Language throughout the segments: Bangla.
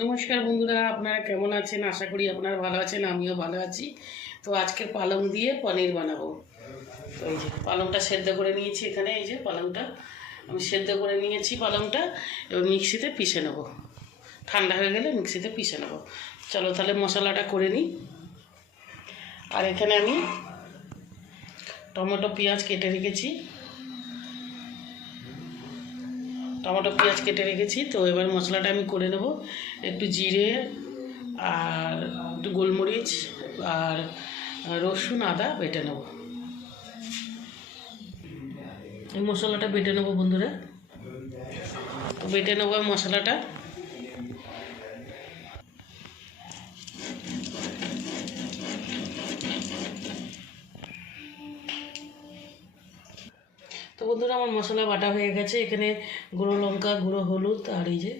নমস্কার বন্ধুরা, আপনারা কেমন আছেন? আশা করি আপনারা ভালো আছেন, আমিও ভালো আছি। তো আজকে পালং দিয়ে পনির বানাবো। তো এই যে পালংটা সেদ্ধ করে নিয়েছি, এখানে এই যে পালংটা আমি সেদ্ধ করে নিয়েছি। পালংটা এবার মিক্সিতে পিষে নেব, ঠান্ডা হয়ে গেলে মিক্সিতে পিষে নেব। চলো তাহলে মশলাটা করে নিই। আর এখানে আমি টমেটো পেঁয়াজ কেটে রেখেছি, তো এবার মশলাটা আমি করে নেব। একটু জিরে আর একটু গোলমরিচ আর রসুন আদা বেটে নেব। এই মশলাটা বেটে নেব বন্ধুরা, তো বেটে নেব মশলাটা। তো বন্ধুরা আমার মশলা বাটা হয়ে গেছে। এখানে গুঁড়ো লঙ্কা, গুঁড়ো হলুদ আর এই যে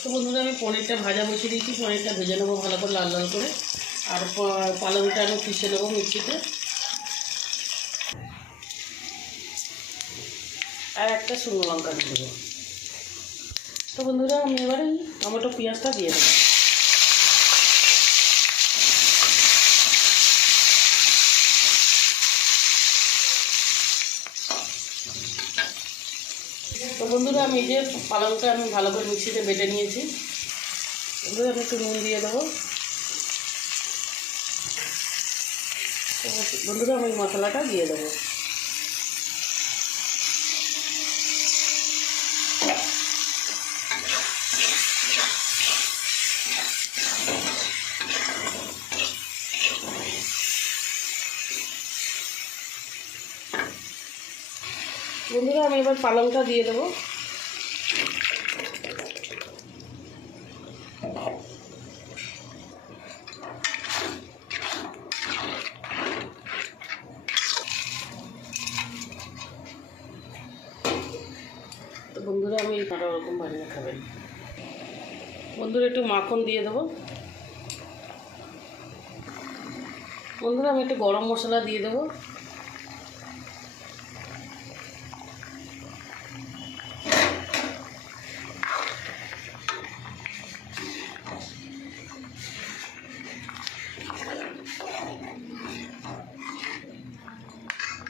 তো বন্ধুরা আমি পনিরটা ভাজা বসিয়ে দিয়েছি। পনিরটা ভেজে নেবো ভালো করে, লাল লাল করে। আর পালংটা আমি পিষে নেবো মিক্সিতে। আর একটা শুকনো লঙ্কা দিয়ে দেবো। তো বন্ধুরা আমি এবারে টমেটো পেঁয়াজটা দিয়ে দেবো। তো বন্ধুরা আমি এই যে পালংটা আমি ভালো করে মিক্সিতে বেটে নিয়েছি। বন্ধুরা আমি একটু নুন দিয়ে দেবো। বন্ধুরা আমি মশলাটা দিয়ে দেবো। বন্ধুরা আমি এবার পালংটা দিয়ে দেবো। তো বন্ধুরা আমি নানা রকম বানিয়ে খাবেন। বন্ধুরা একটু মাখন দিয়ে দেবো। বন্ধুরা আমি একটু গরম মশলা দিয়ে দেবো।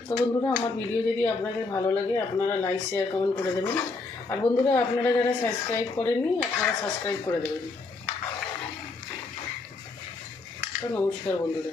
তো বন্ধুরা আমার ভিডিও যদি আপনাদের ভালো লাগে আপনারা লাইক শেয়ার কমেন্ট করে দেবেন। আর বন্ধুরা আপনারা যারা সাবস্ক্রাইব করেননি আপনারা সাবস্ক্রাইব করে দেবেন। তো নমস্কার বন্ধুরা।